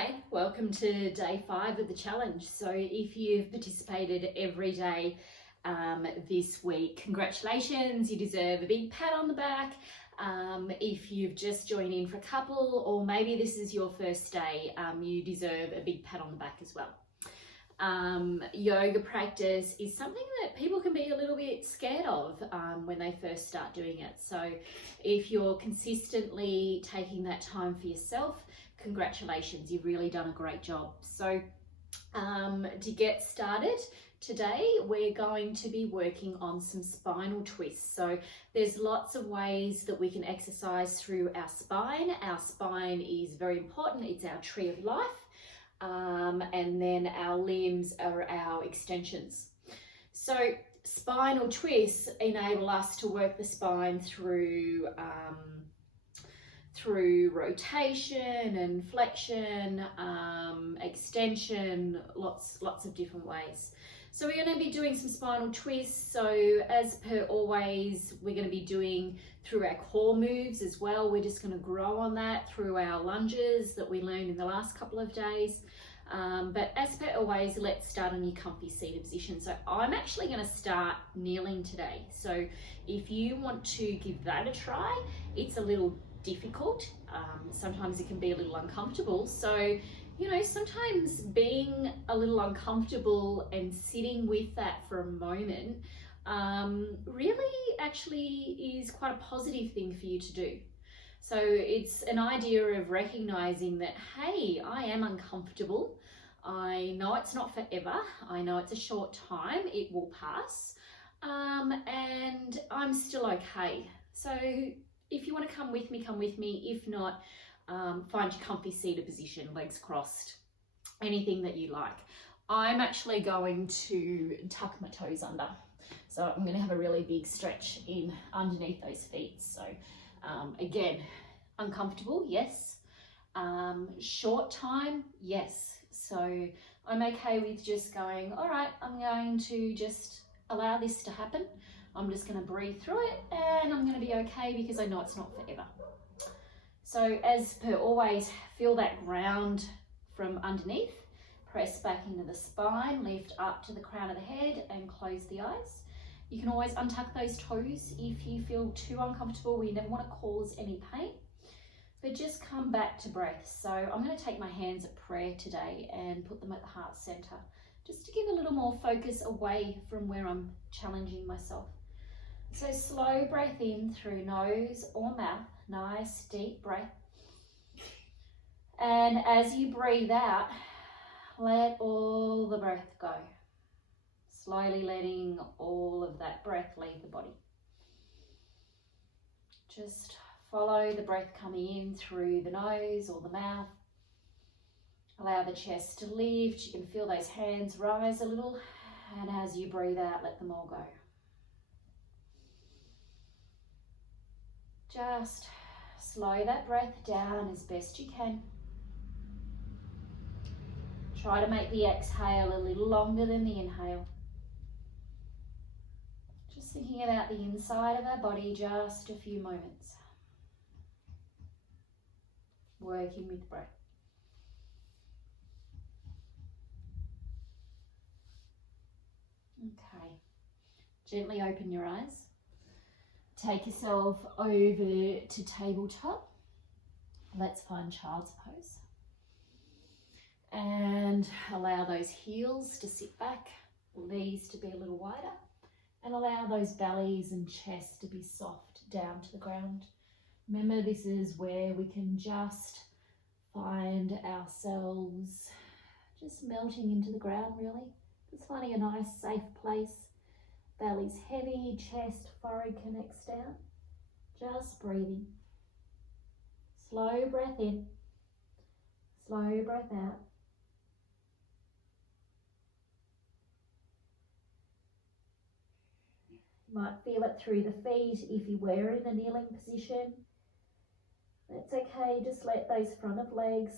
Hi, welcome to day 5 of the challenge. So if you've participated every day this week, congratulations, you deserve a big pat on the back. If you've just joined in for a couple, or maybe this is your first day, you deserve a big pat on the back as well. Yoga practice is something that people can be a little bit scared of when they first start doing it. So if you're consistently taking that time for yourself, congratulations, you've really done a great job. So to get started today, we're going to be working on some spinal twists. So there's lots of ways that we can exercise through our spine. Our spine is very important. It's our tree of life. And then our limbs are our extensions. So spinal twists enable us to work the spine through rotation and flexion, extension, lots of different ways. So we're going to be doing some spinal twists. So as per always, we're going to be doing through our core moves as well. We're just going to grow on that through our lunges that we learned in the last couple of days. But as per always, let's start on your comfy seated position. So I'm actually going to start kneeling today. So if you want to give that a try, it's a little difficult. Sometimes it can be a little uncomfortable. So, you know, sometimes being a little uncomfortable and sitting with that for a moment really actually is quite a positive thing for you to do. So it's an idea of recognizing that, hey, I am uncomfortable. I know it's not forever. I know it's a short time. It will pass. And I'm still okay. So if you want to come with me, come with me. If not, find your comfy seated position, legs crossed, anything that you like. I'm actually going to tuck my toes under. So I'm going to have a really big stretch in underneath those feet. So again, uncomfortable, yes. Short time, yes. So I'm okay with just going, all right, I'm going to just allow this to happen. I'm just going to breathe through it and I'm going to be okay because I know it's not forever. So as per always, feel that ground from underneath. Press back into the spine, lift up to the crown of the head and close the eyes. You can always untuck those toes if you feel too uncomfortable. We never want to cause any pain, but just come back to breath. So I'm going to take my hands at prayer today and put them at the heart center, just to give a little more focus away from where I'm challenging myself. So slow breath in through nose or mouth, nice deep breath. And as you breathe out, let all the breath go. Slowly letting all of that breath leave the body. Just follow the breath coming in through the nose or the mouth. Allow the chest to lift. You can feel those hands rise a little. And as you breathe out, let them all go. Just slow that breath down as best you can. Try to make the exhale a little longer than the inhale. Just thinking about the inside of our body, just a few moments. Working with breath. Okay. Gently open your eyes. Take yourself over to tabletop. Let's find child's pose. And allow those heels to sit back, knees to be a little wider. And allow those bellies and chests to be soft down to the ground. Remember, this is where we can just find ourselves just melting into the ground, really. Just finding a nice, safe place. Belly's heavy, chest, forehead connects down. Just breathing. Slow breath in. Slow breath out. You might feel it through the feet if you were in a kneeling position. That's okay, just let those front of legs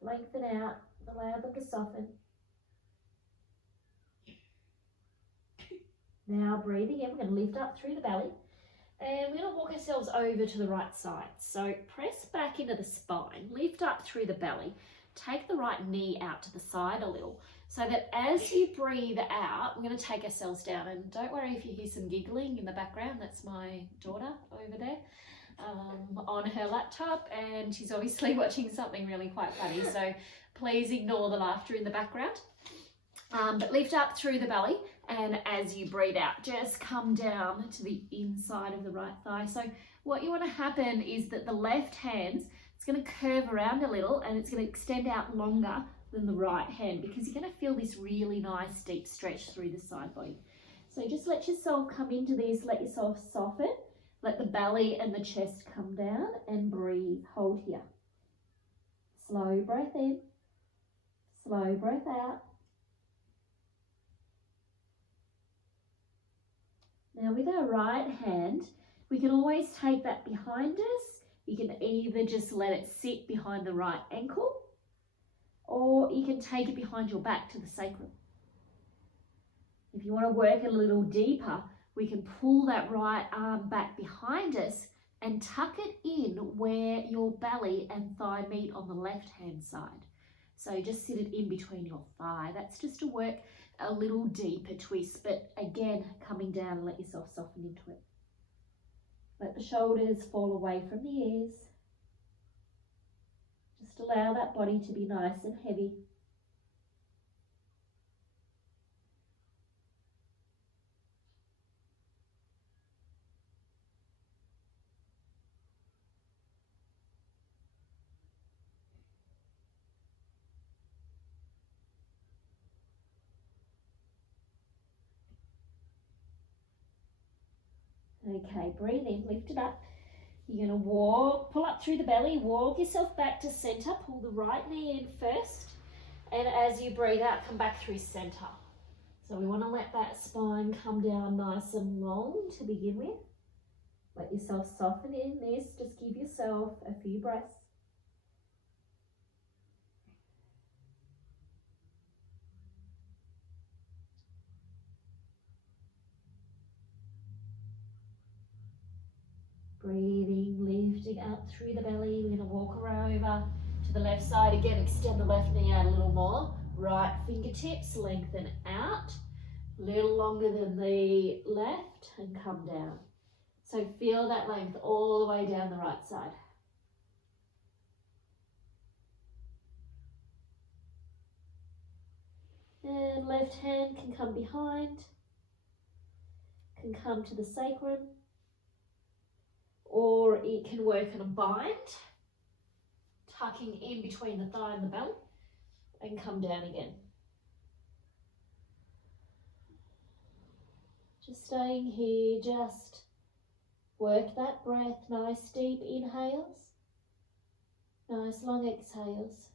lengthen out, allow them to soften. Now breathing in, we're going to lift up through the belly and we're going to walk ourselves over to the right side. So press back into the spine, lift up through the belly, take the right knee out to the side a little, so that as you breathe out, we're going to take ourselves down. And don't worry if you hear some giggling in the background, that's my daughter over there on her laptop, and she's obviously watching something really quite funny, so please ignore the laughter in the background. But lift up through the belly, and as you breathe out, just come down to the inside of the right thigh. So what you want to happen is that the left hand, it's going to curve around a little, and it's going to extend out longer than the right hand, because you're going to feel this really nice deep stretch through the side body. So just let yourself come into this, let yourself soften, let the belly and the chest come down, and breathe. Hold here. Slow breath in, slow breath out. Now with our right hand, we can always take that behind us. You can either just let it sit behind the right ankle, or you can take it behind your back to the sacrum. If you want to work a little deeper, we can pull that right arm back behind us and tuck it in where your belly and thigh meet on the left hand side. So just sit it in between your thigh. That's just to work a little deeper twist, but again, coming down and let yourself soften into it. Let the shoulders fall away from the ears. Just allow that body to be nice and heavy. Okay, breathe in, lift it up. You're going to walk, pull up through the belly, walk yourself back to center, pull the right knee in first, and as you breathe out, come back through center. So we want to let that spine come down nice and long to begin with. Let yourself soften in this, just give yourself a few breaths. Breathing, lifting up through the belly. We're going to walk over to the left side. Again, extend the left knee out a little more. Right fingertips lengthen out. A little longer than the left, and come down. So feel that length all the way down the right side. And left hand can come behind, can come to the sacrum, or it can work on a bind, tucking in between the thigh and the belly, and come down again. Just staying here, just work that breath, nice deep inhales, nice long exhales.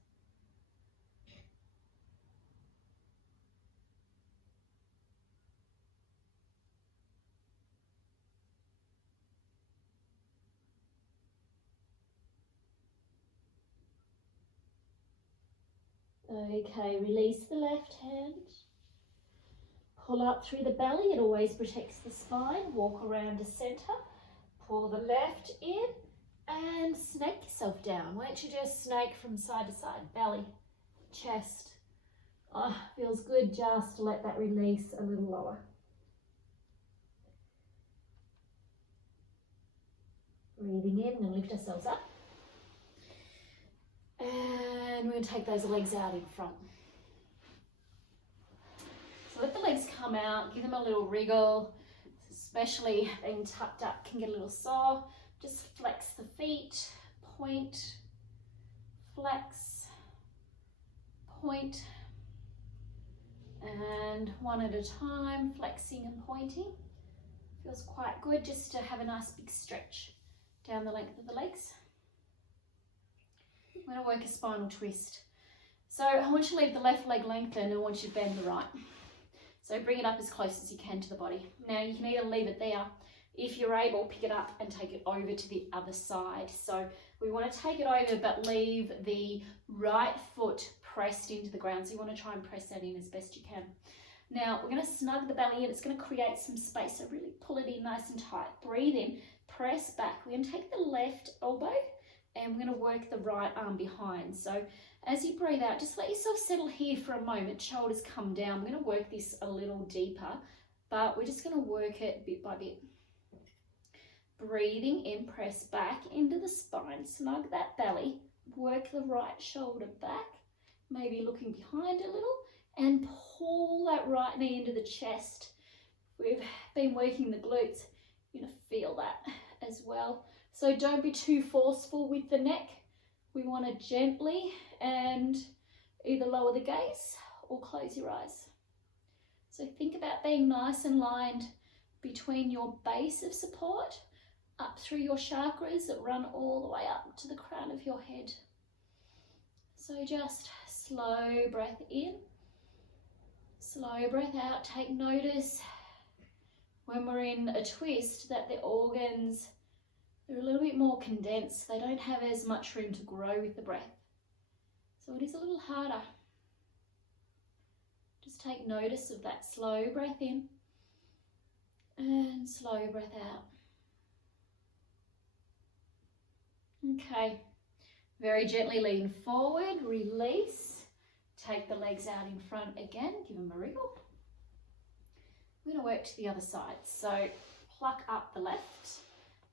Okay, release the left hand. Pull up through the belly, it always protects the spine. Walk around to center. Pull the left in and snake yourself down. Why don't you just snake from side to side, belly, chest. Oh, feels good just to let that release a little lower. Breathing in and lift ourselves up. And we're going to take those legs out in front. So let the legs come out, give them a little wriggle, especially being tucked up can get a little sore. Just flex the feet, point, flex, point, and one at a time, flexing and pointing. Feels quite good just to have a nice big stretch down the length of the legs. I'm going to work a spinal twist. So I want you to leave the left leg lengthened and I want you to bend the right. So bring it up as close as you can to the body. Now you can either leave it there, if you're able, pick it up and take it over to the other side. So we want to take it over but leave the right foot pressed into the ground. So you want to try and press that in as best you can. Now we're going to snug the belly in. It's going to create some space, so really pull it in nice and tight. Breathe in, press back. We're going to take the left elbow and we're going to work the right arm behind. So As you breathe out, just let yourself settle here for a moment. Shoulders come down. We're going to work this a little deeper, but we're just going to work it bit by bit. Breathing in, press back into the spine, snug that belly, work the right shoulder back, maybe looking behind a little, and pull that right knee into the chest. We've been working the glutes. You're going to feel that as well. So don't be too forceful with the neck. We want to gently and either lower the gaze or close your eyes. So think about being nice and lined between your base of support up through your chakras that run all the way up to the crown of your head. So just slow breath in, slow breath out. Take notice when we're in a twist that the organs, they're a little bit more condensed. They don't have as much room to grow with the breath. So it is a little harder. Just take notice of that slow breath in and slow breath out. Okay, very gently lean forward, release. Take the legs out in front again, give them a wriggle. We're going to work to the other side. So pluck up the left,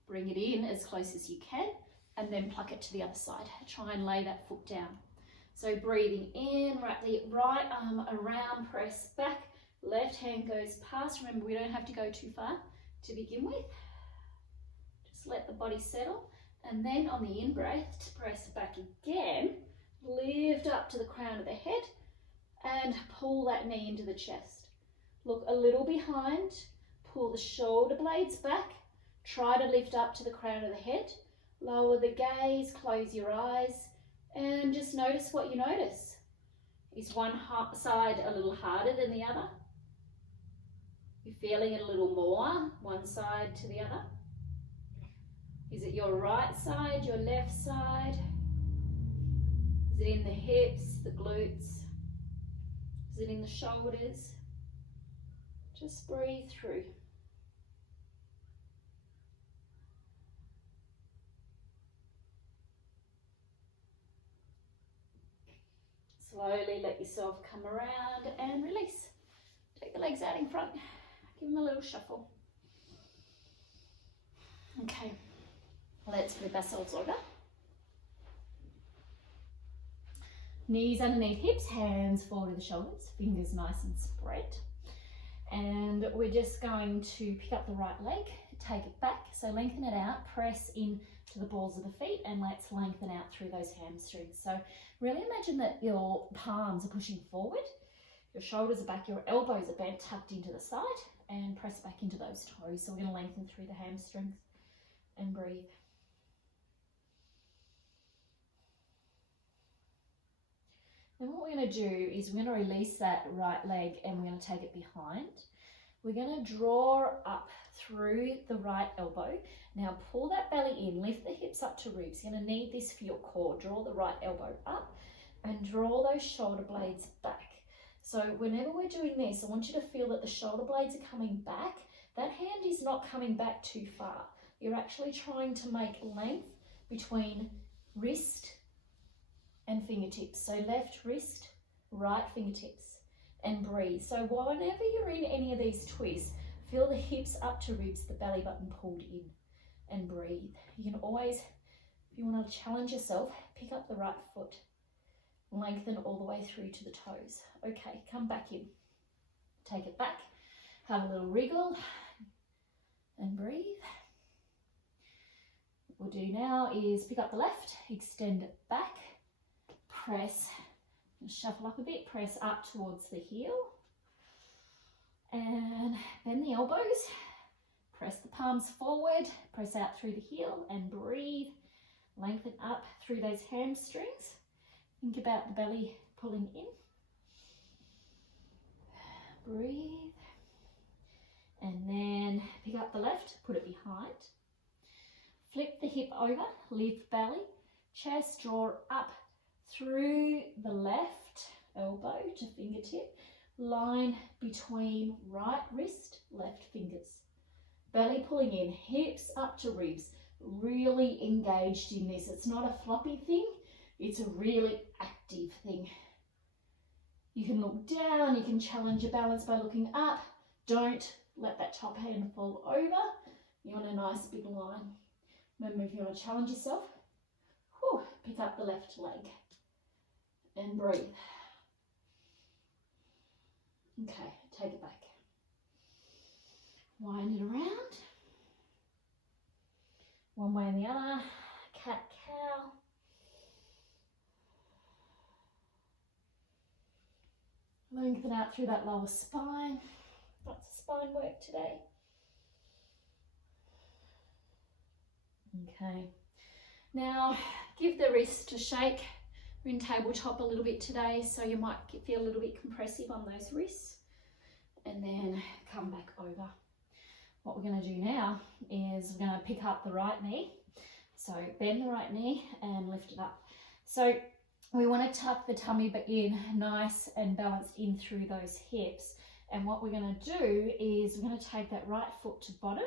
bring it in as close as you can, and then pluck it to the other side. Try and lay that foot down. So breathing in, wrap the right arm around, press back, left hand goes past. Remember, we don't have to go too far to begin with. Just let the body settle. And then on the in-breath, press back again, lift up to the crown of the head and pull that knee into the chest. Look a little behind, pull the shoulder blades back, try to lift up to the crown of the head, lower the gaze, close your eyes, and just notice what you notice. Is one side a little harder than the other? You're feeling it a little more, one side to the other? Is it your right side, your left side? Is it in the hips, the glutes? Is it in the shoulders? Just breathe through. Slowly let yourself come around and release. Take the legs out in front. Give them a little shuffle. Okay. Let's flip ourselves over. Knees underneath hips, hands forward to the shoulders, fingers nice and spread. And we're just going to pick up the right leg, take it back, so lengthen it out, press in to the balls of the feet, and let's lengthen out through those hamstrings. So really imagine that your palms are pushing forward, your shoulders are back, your elbows are bent, tucked into the side, and press back into those toes. So we're going to lengthen through the hamstrings and breathe. Then what we're going to do is we're going to release that right leg and we're going to take it behind. We're going to draw up through the right elbow. Now pull that belly in, lift the hips up to ribs. You're going to need this for your core. Draw the right elbow up and draw those shoulder blades back. So whenever we're doing this, I want you to feel that the shoulder blades are coming back. That hand is not coming back too far. You're actually trying to make length between wrist and fingertips. So left wrist, right fingertips, and breathe. So whenever you're in any of these twists, feel the hips up to ribs, the belly button pulled in, and breathe. You can always, if you want to challenge yourself, pick up the right foot, lengthen all the way through to the toes. Okay, come back in, take it back, have a little wriggle, and breathe. What we'll do now is pick up the left, extend it back, press, shuffle up a bit, press up towards the heel, and bend the elbows, press the palms forward, press out through the heel, and breathe. Lengthen up through those hamstrings. Think about the belly pulling in. Breathe. And then pick up the left, put it behind. Flip the hip over, lift belly, chest, draw up through the left elbow to fingertip, line between right wrist, left fingers. Belly pulling in, hips up to ribs, really engaged in this. It's not a floppy thing, it's a really active thing. You can look down, you can challenge your balance by looking up. Don't let that top hand fall over. You're on a nice big line. Remember, if you want to challenge yourself, pick up the left leg and breathe. Okay, take it back. Wind it around. One way and the other. Cat, cow. Lengthen out through that lower spine. Lots of spine work today. Okay. Now, give the wrist a shake. We're in tabletop a little bit today, so you might feel a little bit compressive on those wrists. And then come back over. What we're going to do now is we're going to pick up the right knee. So bend the right knee and lift it up. So we want to tuck the tummy in nice and balanced in through those hips. And what we're going to do is we're going to take that right foot to bottom,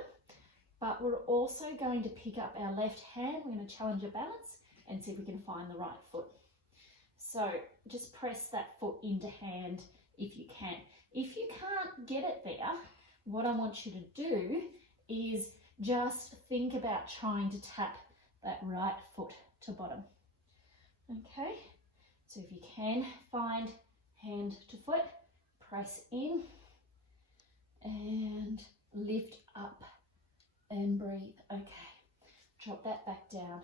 but we're also going to pick up our left hand. We're going to challenge our balance and see if we can find the right foot. So just press that foot into hand if you can. If you can't get it there, what I want you to do is just think about trying to tap that right foot to bottom. Okay, so if you can find hand to foot, press in and lift up and breathe. Okay, drop that back down.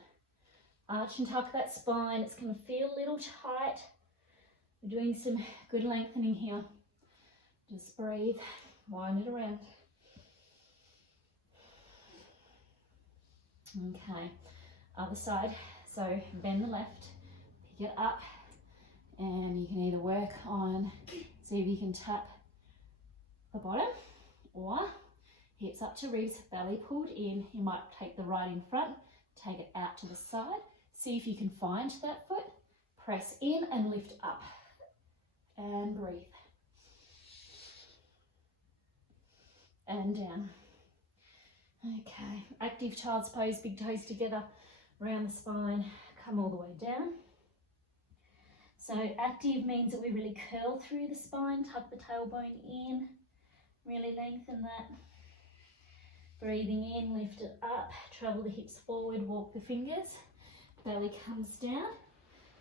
Arch and tuck that spine. It's going to feel a little tight. We're doing some good lengthening here. Just breathe, wind it around. Okay, other side. So bend the left, pick it up, and you can either work on, see if you can tap the bottom, or hips up to ribs, belly pulled in. You might take the right in front, take it out to the side. See if you can find that foot. Press in and lift up and breathe. And down. Okay, active child's pose, big toes together around the spine, come all the way down. So active means that we really curl through the spine, tuck the tailbone in, really lengthen that. Breathing in, lift it up, travel the hips forward, walk the fingers, belly comes down,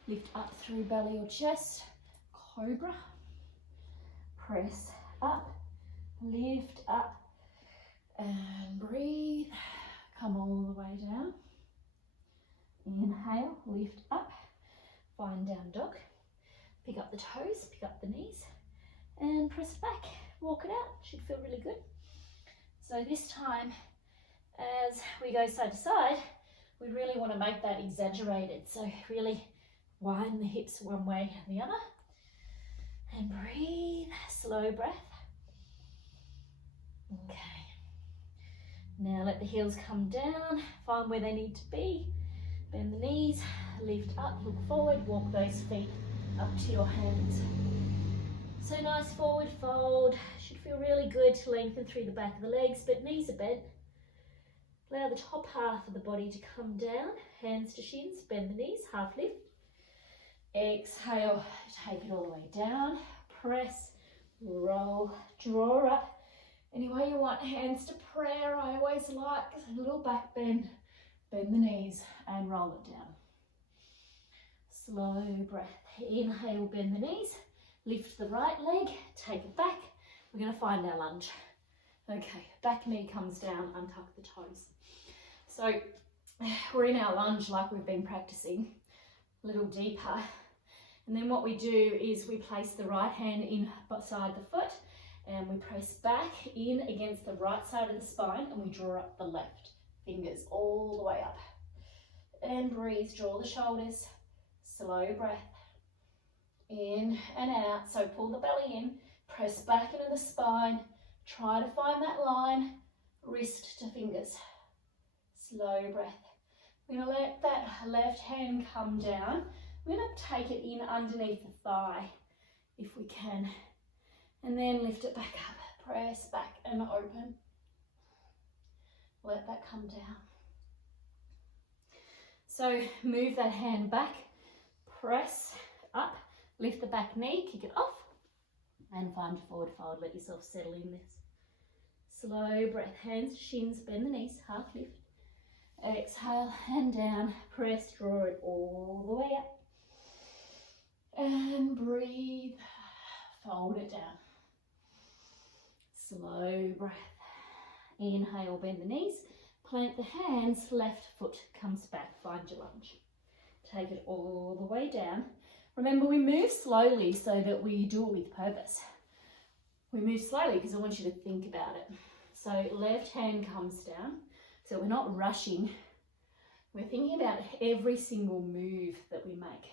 lift up through belly or chest, cobra, press up, lift up and breathe, come all the way down. Inhale, lift up, find down dog, pick up the toes, pick up the knees and press it back, walk it out, should feel really good. So this time, as we go side to side, we really want to make that exaggerated. So really widen the hips one way and the other. And breathe, slow breath. Okay. Now let the heels come down, find where they need to be. Bend the knees, lift up, look forward, walk those feet up to your hands. So nice forward fold. Should feel really good to lengthen through the back of the legs, but knees are bent. Allow the top half of the body to come down, hands to shins, bend the knees, half lift. Exhale, take it all the way down, press, roll, draw up. Any way you want, hands to prayer. I always like a little back bend. Bend the knees and roll it down. Slow breath. Inhale, bend the knees. Lift the right leg, take it back. We're going to find our lunge. Okay, back knee comes down, untuck the toes. So we're in our lunge like we've been practicing, a little deeper. And then what we do is we place the right hand inside the foot and we press back in against the right side of the spine and we draw up the left. Fingers all the way up. And breathe, draw the shoulders, slow breath. In and out, so pull the belly in, press back into the spine, try to find that line, wrist to fingers. Slow breath. We're going to let that left hand come down. We're going to take it in underneath the thigh if we can. And then lift it back up, press back and open. Let that come down. So move that hand back, press up, lift the back knee, kick it off, and find your forward fold. Let yourself settle in this. Slow breath, hands to shins, bend the knees, half lift. Exhale and down, press, draw it all the way up. And breathe, fold it down. Slow breath. Inhale, bend the knees, plant the hands, left foot comes back, find your lunge. Take it all the way down. Remember, we move slowly so that we do it with purpose. We move slowly because I want you to think about it. So left hand comes down. So we're not rushing. We're thinking about every single move that we make.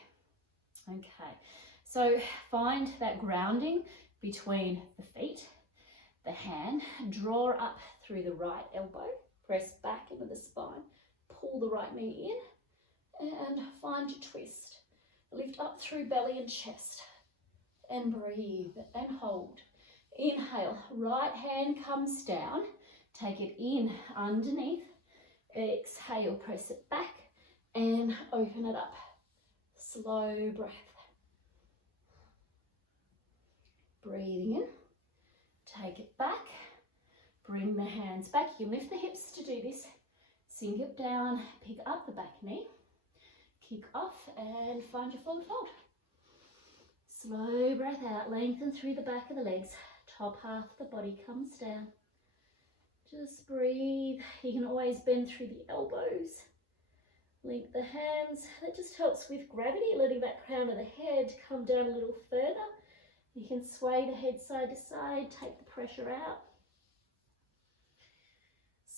Okay, so find that grounding between the feet, the hand, draw up through the right elbow, press back into the spine, pull the right knee in, and find your twist. Lift up through belly and chest, and breathe and hold. Inhale, right hand comes down, take it in underneath. Exhale, press it back and open it up. Slow breath. Breathing in, take it back, bring the hands back. You lift the hips to do this. Sink it down, pick up the back knee, kick off and find your forward fold. Slow breath out, lengthen through the back of the legs. Top half of the body comes down. Just breathe. You can always bend through the elbows. Link the hands. That just helps with gravity, letting that crown of the head come down a little further. You can sway the head side to side, take the pressure out.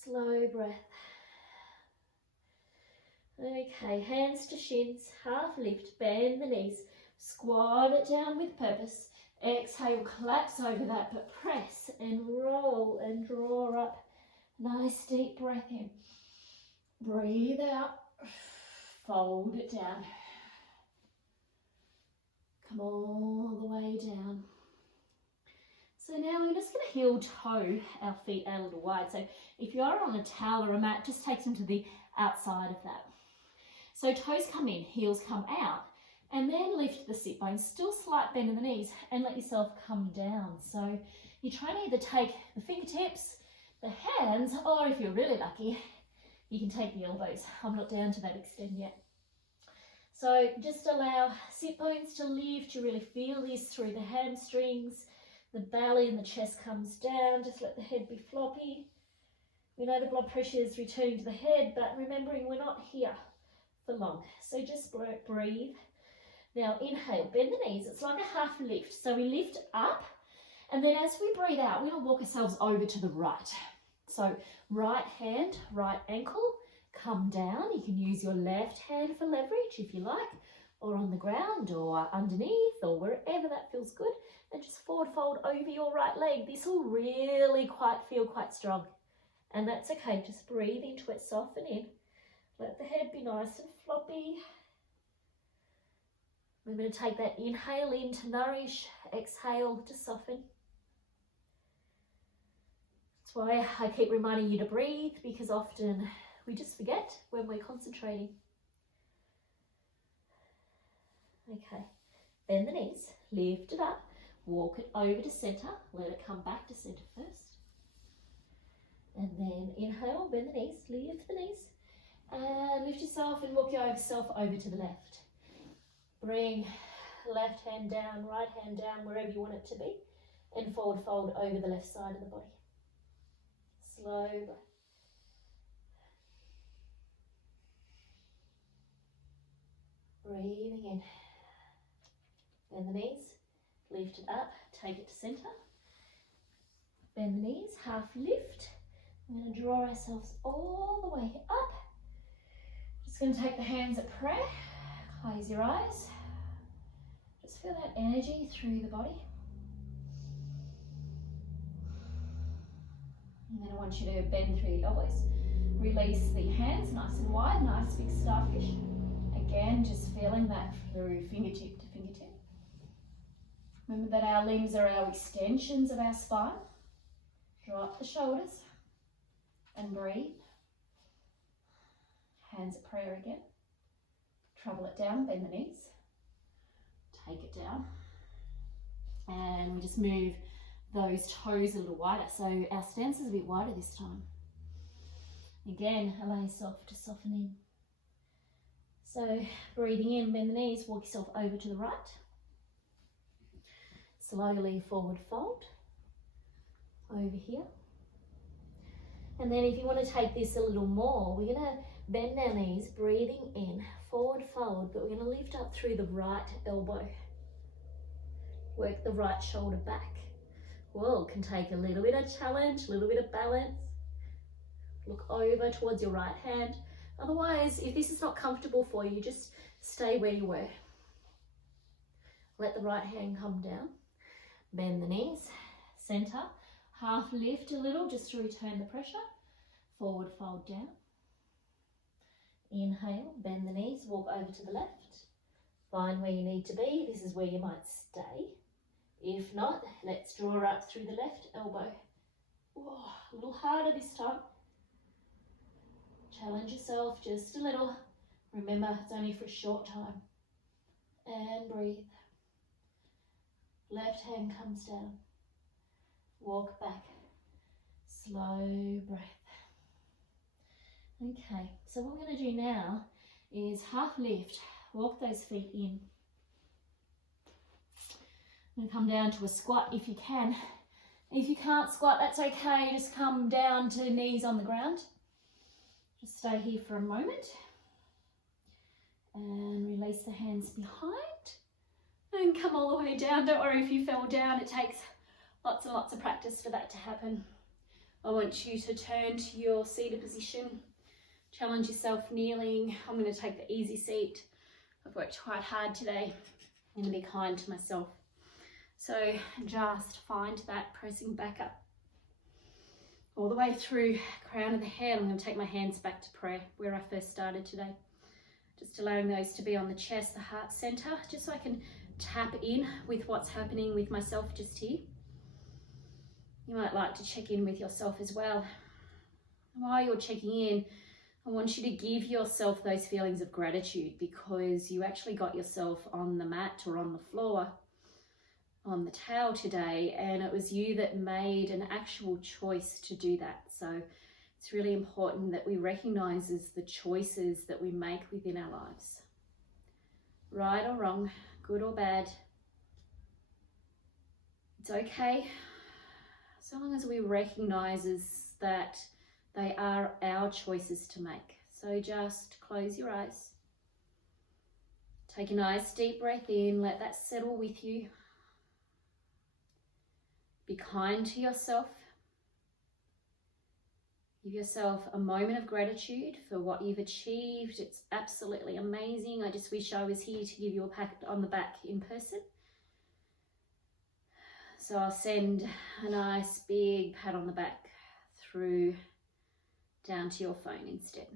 Slow breath. Okay, hands to shins, half lift, bend the knees, squat it down with purpose. Exhale, collapse over that, but press and roll and draw up. Nice deep breath in. Breathe out. Fold it down. Come all the way down. So now we're just going to heel toe our feet out a little wide. So if you are on a towel or a mat, just take them to the outside of that. So toes come in, heels come out. And then lift the sit bones, still slight bend in the knees, and let yourself come down. So you try to either take the fingertips, the hands, or if you're really lucky, you can take the elbows. I'm not down to that extent yet. So just allow sit bones to lift. You really feel this through the hamstrings. The belly and the chest comes down. Just let the head be floppy. We know the blood pressure is returning to the head, but remembering we're not here for long. So just breathe. Now inhale, bend the knees. It's like a half lift. So we lift up, and then as we breathe out, we're going to walk ourselves over to the right. So right hand, right ankle, come down. You can use your left hand for leverage if you like, or on the ground or underneath or wherever that feels good. And just forward fold over your right leg. This will really feel quite strong. And that's okay. Just breathe into it, soften in. Let the head be nice and floppy. We're going to take that inhale in to nourish, exhale to soften. That's why I keep reminding you to breathe, because often we just forget when we're concentrating. Okay, bend the knees, lift it up, walk it over to center, let it come back to center first. And then inhale, bend the knees, lift the knees, and lift yourself and walk yourself over to the left. Bring left hand down, right hand down, wherever you want it to be, and forward fold over the left side of the body. Slow breath. Breathing in. Bend the knees, lift it up, take it to center. Bend the knees, half lift. We're going to draw ourselves all the way up. Just going to take the hands at prayer. Close your eyes. Just feel that energy through the body. And then I want you to bend through the elbows. Release the hands nice and wide, nice big starfish. Again, just feeling that through fingertip to fingertip. Remember that our limbs are our extensions of our spine. Drop the shoulders and breathe. Hands at prayer again. Travel it down, bend the knees. take it down. And we just move those toes a little wider. So our stance is a bit wider this time. Again, allow yourself to soften in. So breathing in, bend the knees, walk yourself over to the right. Slowly forward fold over here. And then if you want to take this a little more, we're going to bend our knees, breathing in, forward fold, but we're going to lift up through the right elbow. Work the right shoulder back. Whoa, can take a little bit of challenge, a little bit of balance. Look over towards your right hand. Otherwise, if this is not comfortable for you, just stay where you were. Let the right hand come down. Bend the knees, center, half lift a little just to return the pressure. Forward fold down. Inhale, bend the knees, walk over to the left. Find where you need to be. This is where you might stay. If not, let's draw up through the left elbow. Whoa, a little harder this time. Challenge yourself just a little. Remember, it's only for a short time. And breathe. Left hand comes down. Walk back. Slow breath. Okay, so what we're going to do now is half lift. Walk those feet in. I'm going to come down to a squat if you can. If you can't squat, that's okay. Just come down to knees on the ground. Just stay here for a moment. And release the hands behind. And come all the way down. Don't worry if you fell down. It takes lots and lots of practice for that to happen. I want you to turn to your seated position. Challenge yourself kneeling. I'm going to take the easy seat. I've worked quite hard today. I'm going to be kind to myself. So just find that pressing back up. All the way through crown of the head. I'm going to take my hands back to prayer where I first started today. Just allowing those to be on the chest, the heart center, just so I can tap in with what's happening with myself just here. You might like to check in with yourself as well. While you're checking in, I want you to give yourself those feelings of gratitude because you actually got yourself on the mat or on the floor, on the towel today, and it was you that made an actual choice to do that. So it's really important that we recognize the choices that we make within our lives. Right or wrong, good or bad, it's okay. So long as we recognize that they are our choices to make. So just close your eyes. Take a nice deep breath in. Let that settle with you. Be kind to yourself. Give yourself a moment of gratitude for what you've achieved. It's absolutely amazing. I just wish I was here to give you a pat on the back in person. So I'll send a nice big pat on the back through down to your phone instead.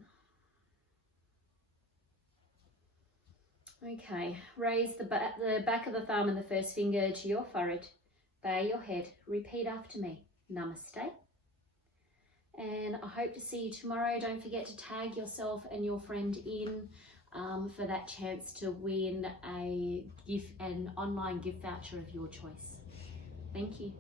Okay, raise the back of the thumb and the first finger to your forehead. Bow your head. Repeat after me. Namaste. And I hope to see you tomorrow. Don't forget to tag yourself and your friend in for that chance to win an online gift voucher of your choice. Thank you.